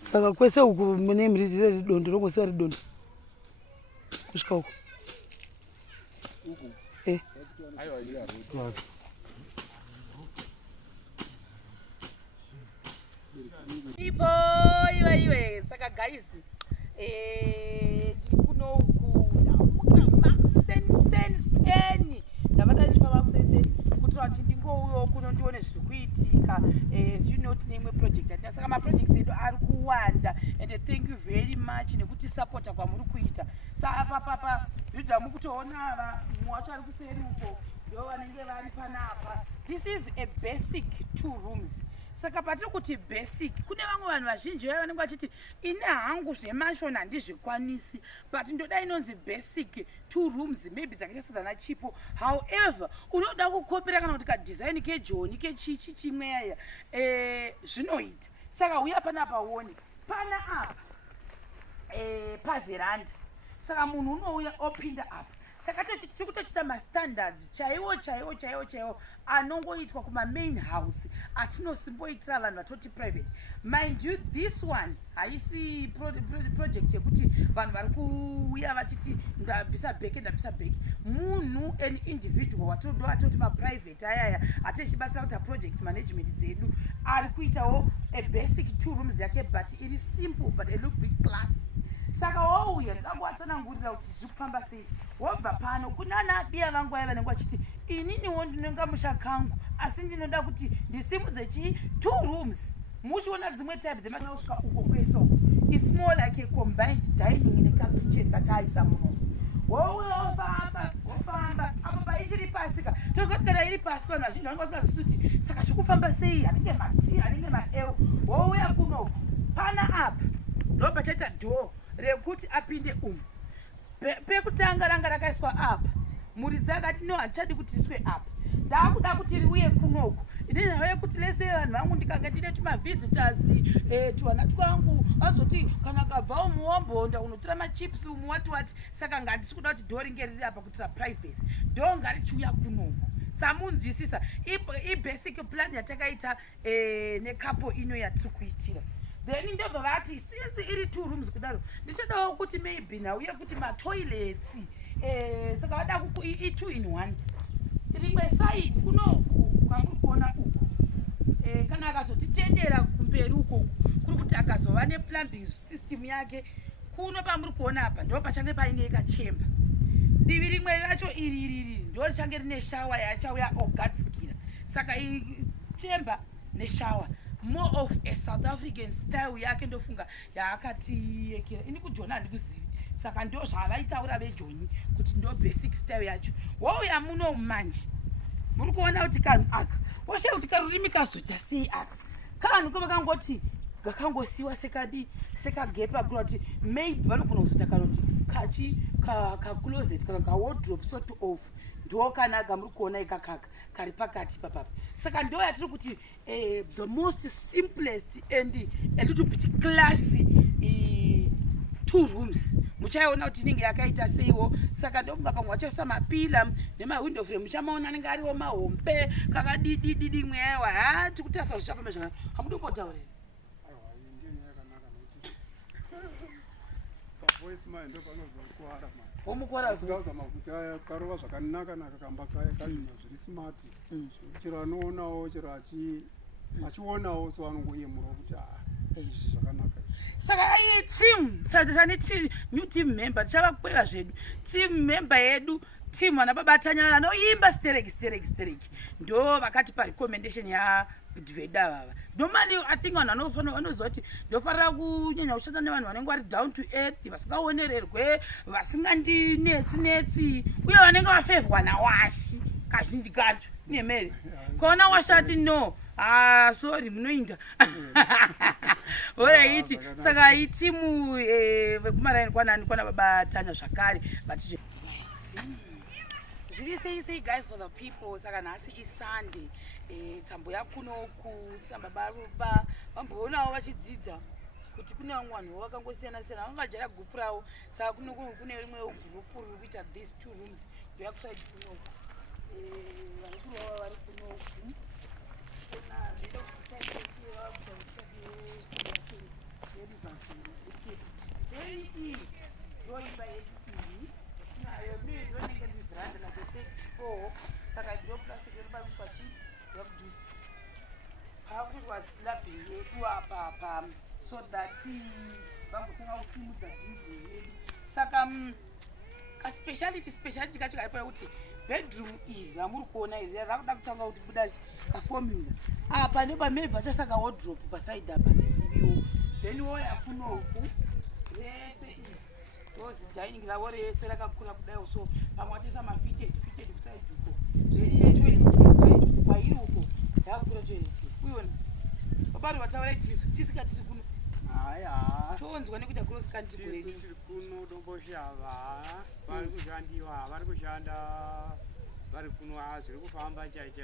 Saka kwese uku mune mridire ridondo rongosiwa ridondo kusvika uku iwe saka guys kuno kunamasenseni ndavada ndichipava kusenseni kuitira kuti ndingouyo kuno ndione zviri kuitika zvinoti neimwe project yatina saka maprojects edu ari kuwanda and thank you very much nekuti sapota kwamuri kuita saka papa zvidha mukutoona ava mumwe wacho ari kuseri uko ndo vanenge vari panapa. This is a basic 2 rooms. Saka patiri kuti basic kune vamwe vanhu vazhinji vaya vanenge vachiti ine hangu zvemashoni handizvikwanisi but ndoda inonzi basic 2 rooms maybe dzakachasadana chipo. However unoda kukopera kana kuti kadesign kejoni kechichi chimwe yaya zvinoita. Saka uya panapa uone pana apa paveranda. Saka munhu unouya opinda apa tiri kutochita mastandards chaiwo anongoitwa kuma-main house atinosimboitira vanhu vatoti private. Mind you, this one haisi project yekuti vanhu vari kuuya vachiti ndabvisa bheki. Munhu an individual watoti maprivate ayaya atechibasa kuita project management dzedu ari kuitawo a basic 2 rooms yake but iri simple but a little bit class. Saka wauya ndakuwatsanangurira kuti zviri kufamba sei. Wobva pano kunana biya vangu vaya vanenge vachiti ininiwo ndinonga musha kangu asi ndinoda kuti ndisimudze 2 rooms. Muchiona dzimwe type dzemausvika uko kweso is more like a combined dining nekakitchen kataisa muno. Wofamba apa paichiri pasika tozoti kana iri pasi vanhu vazhinji vanenge vasingazvisuti saka zvikufamba sei anenge mati anenge mael. Wouya kuno pana apa ndo pachaita door rekuti apinde umu. Pekutanga ranga rakaiswa apa muridzi akati no hatichadi kuti iswe apa ndakuda kuti riuye kunoko inenhava yekuti lese vanhu vangu ndikanga ndine tumavisitors twana twangu vazoti kana kabvawo muwombo unotora machips umu wati saka ngatisi kuda kuti dho ringe riri apa kuitira privacy dho ngarichiuya kunoko. Samunzwisisa ibasic plan yatakaita nekapo ino yatiri kuitira. Then ndobva vati since iri 2 rooms kudaro ndichadawo kuti maybe nauye kuti matoilets saka vada i2 in 1 rimwe side kunoku kwamuri kuona uku kana akazotitendera kumberi uko kuri kuti akazova neplumbing system yake kuno pamuri kuona apa ndo pachange paine kachemba. Divi rimwe racho iri ndo richange rine shawa yachauya ogadzikira. Saka chemba neshawa more of a South African style yake ndofunga yaakati yekera ini kujona handikuzivi saka ndo zvavaitaura vejoni kuti ndo basic style yacho. Wouya muno manje muri kuona kuti kanhu aka washaye kuti karurimi kazoita sei aka kanhu kavakangoti gakangosiyiwa sekagepa kuda kuti maybe vanogona kuzota kanoti kacloset kana kawardrobe sort of ndo kanaka muri kuona ikakaka kari pakati papapa. Saka ndo yatiri kuti the most simplest and a little bit classy 2 rooms muchaiona kuti inenge yakaita seiwo. Saka ndofunga pamwe wachaisa mapila nemawindow frame muchamaona anenge ariwo mahombe kakadidididi imwe yaiwa hati kutarisa kuti zvichafamba zvakanaka. Hamudi kumbotaurira womukwara karova zvakanaka kakamba kaima zviri smart chero anoonawo chero achionawo so anongoyemurawo kuti izvi zvakanaka. Saka aiye team tane new team member tichavakweva zvedu team member yedu team vanababatanya vanoimba stereki ndo vakati parecommendation yabudveda vava ndomani I think vanhu vanoziva kuti ndofarira kunyanya kushanda nevanhu vanenge vari down to earth vasingaonererwe vasingandinetsi uye vanenge vafevhwa nawashi kazhinji kacho nemere kona washati no sorry munoinda oraiti. Saka itimu vekumaraini kwana babatanya zvakare vati zviri sei guys for the people. Saka nhasi iSunday tambo yakunoku samba baruba vamboonawo vachidzidza kuti kune vamwe vanhu vakangosiyana vangajara gupu ravo. Saka kune rimwe gurupu riri kuita these 2 rooms ndoyakusaidi kunoku vanokuru vavo vari kunoku then iyi ndoimba yedu iyi tinayo miri ndonenge ndiziranda like 4 saka ndo plastic rinobamiswa chii yakujusa pakuitwa slabhing yedu apa so that vambotanga kusimudza bhilding yedu saka kaspeciality kacho kaipa kuti bedroom iri ramuri kuona iri rakuda kutanga kuti buda kafomula apa nepamebva chasaka wardrobe pasaidi apa nesiviwo then woyafunoku rese iri rozi dining ravo rese rakakura kudaio so pamwe watesa mafitted kusaidi uko then ine toilet kusaidi kwairi uko yakakura toilet uyona babari vataura tisikatiri kuno toonzwa nekuti across country tiri kuno Domboshava vari kushandiwa vari kushanda vari kuno zviri kufamba chaizvo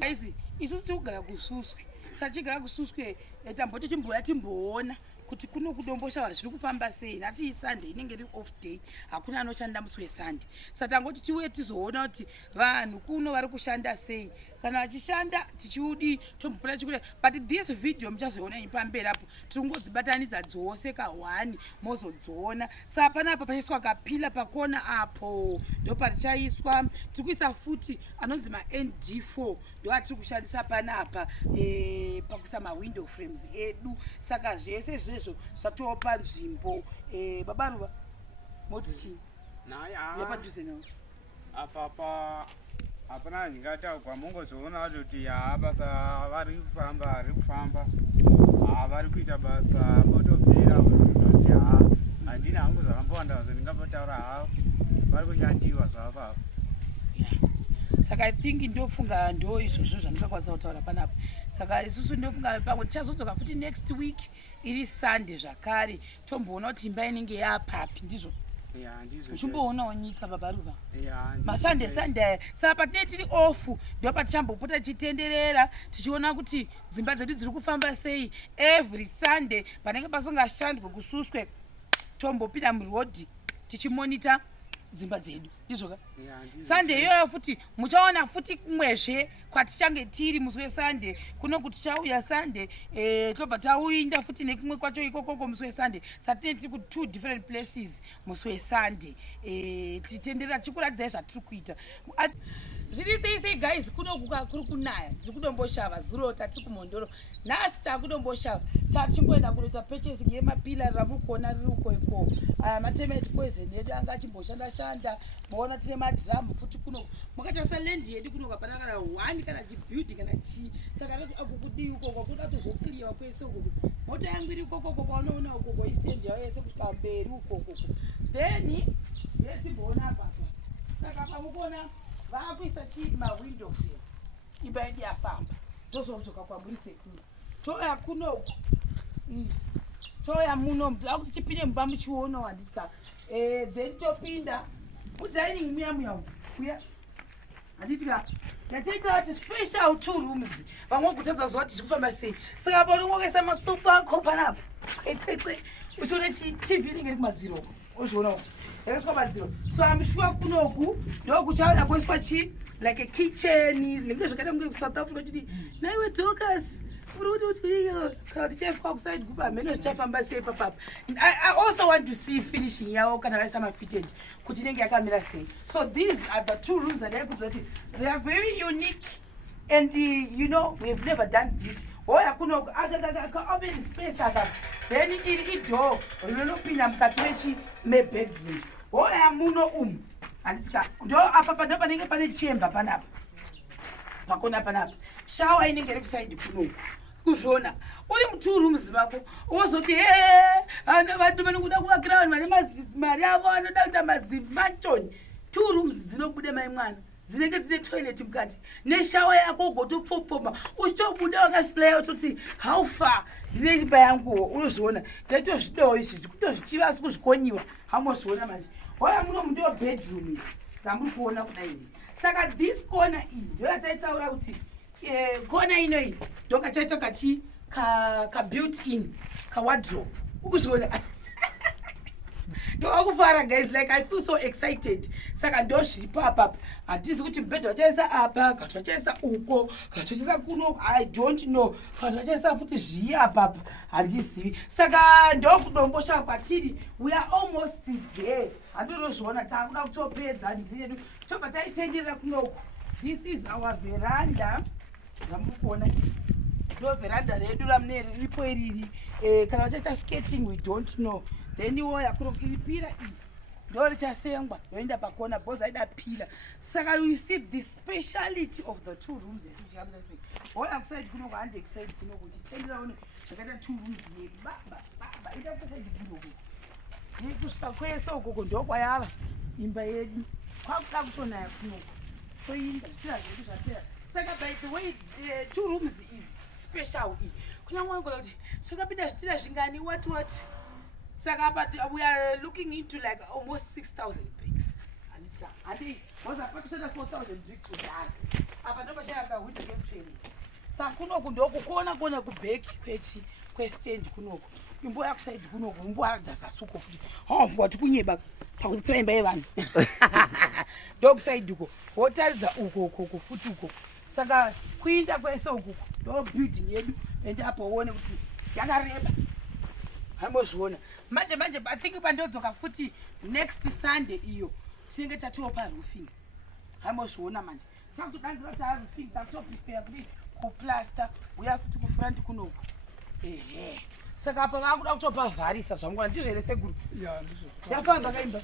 aisi isusu tikugara kususwe sachigara kususwe tamboti chimboya timboona kuti kuno kudomboshava zviri kufamba sei nhasi isunday inenge iri off day hakuna anoshanda musi wesunday saka tangoti tiuye tizoona kuti vanhu kuno vari kushanda sei kana vachishanda tichiudi tombopota chikure but this video muchazoona ipamberi apo tiri kungodzibatanidza dzose ka1 mozodziona saka panapa paiswa kapila pakona apo ndo parichaiswa tiri kuisa futi anonzi maND4 ndo atiri kushandisa panapa pakuisa mawindow frames edu saka zvese zvezvo zvatopa nzvimbo babaruva moti chii yapadhuze nao apapa hapana ndingataugwa mongozoona kuti basa vari kufamba vari kuita basa otopera kuti handina hangu zvakambowanda zvandingambotaura havo vari kushandiwa zvapapa saka I think ndofunga ndo izvozvo zvandingakwanisa kutaura panapa saka isusu ndofunga pamwe tichazodzoka futi next week iri Sunday zvakare tomboona kuti imba inenge yapapi ndizvo uchimboonawo nyika babaruva masunday saka patinee tiri ofu ndo patichambopota tichitenderera tichiona kuti dzimba dzedu dziri kufamba sei every Sunday panenge pasingashandwe kususwe tombopinda murodhi tichimonita dzimba dzedu ndizvoka Sunday iyoyo futi muchaona futi kumwezve kwatichange tiri musi weSunday kuno kuti tichauya Sunday tobva tauinda futi nekumwe kwacho ikokoko musi weSunday satine tiri ku 2 different places musi weSunday tichitenderera tichikuradzai zvatiri kuita zviri sei guys kuno kuri kunaya tiri kudomboshava zuro tati kumondoro nhasi takudomboshava tachimboenda kunoita purchasing yemapila ramuri kuona riri uko iko matemeti poison yedu anga achimboshanda moona tine madhamu futi kuno mukatarisa lendi yedu kuno kapana kana 1 kana chibuilding kana chii saka tati akukudii ukoko kuda tozokliwa kwese ukoko mota yangu iri ukoko kwaunoona ukoko istendi yayo yese kusvika mberi ukoko then yetimboona apapa saka pamukuona vakuisa chii mawindow frame imba yedu yafamba ndozodzoka kwamuri sekuru toya kunoko toya muno mutira kuti chipinde mumba muchiona wanditya then topinda mudining muya uya handitya yataita kuti special 2 rooms vamwe kutadza zuva tichi kufamba sei saka paunongokaisa masofa ako panapa kwetete uchiona TV inenge iri kumadziro ozvionawo yakaiswa madziro so I'm sure kunoku ndokuchauya kuiswa chi like a kitchen zvinenge zvakaita kunge kuSouth Africa chiti naiwe Dorcas kana tichaiswa kuside group ameno zvichafamba sei papapa I also want to see finishing yavo kana vaisa mafitted kuti inenge yakamira sei so these are the 2 rooms that I could say they are very unique and you know we've never done this oya kuno open space aka then iri idoor rinopinda mukati mebedroom oya muno handitsika ndo apa ndo panenge pane chamber panapa pakona panapa shower inenge iri kusaidi kuno kuzvona uri mu2 rooms vako wozoti ana vanhu vanokuda kuvakira vanhu vane mari avo vanoda kuita mazimanton 2 rooms dzinobude mai mwana dzinenge dzine toilet mukati neshawa yako ugotopfopfoma uchitobuda wakasilayo utoti how far ndine imba yanguwo unozviona ndaitozvidawo izvi kutozvitiva asi kuzvikonyiwa hamozviona manje oya muno mundo bedroom ramuri kuona kudai ini saka this corner iyi ndo yataitaura kuti corner inoyi ndo kachaita ka built in ka wardrobe ukuzviona ndovakufara guys, like I feel so excited. Saka ndozviripo apapa, handisi kuti mubhedha wachaisa apa, kana wachaisa uko, kana wachaisa kuno, I don't know, kana wachaisa futi zviyi apapa, handizivi. Saka ndokudomboshava kwatiri, we are almost there. Handinozviona takuda kutopedza ndiri yedu, tobva taitenderera kunoku. This is our veranda. Ramukona. No veranda redu ramne riripo iriri. Kana vachaita skating, we don't know. Then iwo yakuripira iyi ndo richasengwa yoenda pakona bhozi aida pira. Saka we see the speciality of the two rooms yedu. Ona kuside kunoku handi kuside kunoku chitendera one zvakaita two rooms yedu. Baba ida kuside kunoku. Kusvika kwese ukoko ndokwayava imba yedu. Kwakuda kutonaya kunoku. Toinda zvitira zvedu zvapera. Saka by the way, two rooms is special. Kunyangwa kuti zvakapinda zvitira zvingani what. Saka but we are looking into like almost 6,000 bricks. And was a partition of 4,000 bricks to that. Apa ndo bashaka window game training. Saka kunoku ndoko kona kubeki kwechi question kunoku. Imbo yakuside kunoku imbo aradza suko futi. Hofwa tikunyeba pakutsira imba yevanhu. Dogside uko. Wotaridza uko futi uko. Saka kuinda kwese uko ndo building yedu ende apo uone kuti yakareba. Hambozviona. Manje I think pandodzoka futi next Sunday iyo tinenge tatopa roofing. Hambozviona manje. Takutodanzira ta roofing takutoprepare kuti kuplaster uya futi kufront kunoku. Saka apa vakuda kutopa vharisa zvamwana ndizvo here seguru. Ndizvo. Yafamba kaimba.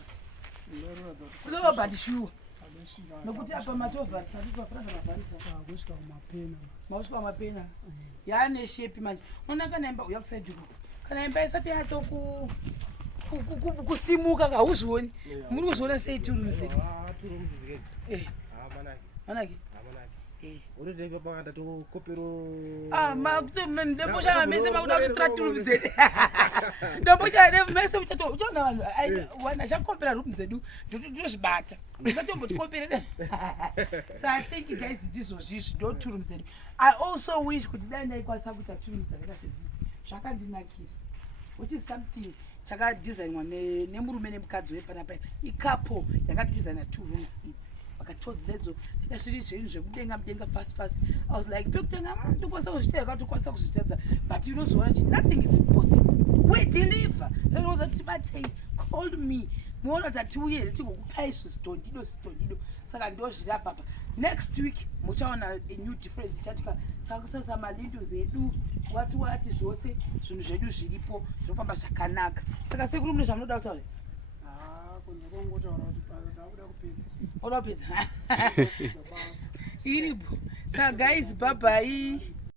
Slow but sure. Nokuti apa matovha tsatitwa front mavharisa. Kusvika kumapena. Mausvika mapena. Yaane shape manje. Unoona kana imba uya kuside uko. Kana imba isati yato kusimuka kauzvioni. Muri kuzviona sei two rooms zedu. Two rooms zedzi. Manaki. Unotenga pakanda to kopero. Ndembosha mese makuda kutra two rooms zedu. Ndembosha mese uchato uchaona vanhu wana chakopera rooms zedu ndozvibata. Ndisatombotikoperera. So I think guys ndizvo zvisvi ndo two rooms zedu. I also wish kuti dai ndaikwanisa kuita two rooms dzakaita sedzidzi. Zvakandinakira. Which is something chakadesignwa nemurume nemukadzi wepanapa. Ikapo yakadesigna two rooms idzi. Vakatodzedzo zviri zvinhu zvekudenga fast. I was like tokutanga tokwanisa kuzviita yakatokwanisa kuzvitadza, but you know nothing is impossible. We deliver. That was what Tibatei called me. Muona tati uye tikukupai stondido. Saka ndozvira papa. Next week muchaona a new difference chatika takusasa malindos edu wati zvose zvinhu zvedu zviripo zvinofamba zvakanaka. Saka sekuru mune zvamunoda kutaura? Kungotaura kuti ndakuda kupedza. Oda kupedza. Iripo. Saka guys, bye bye.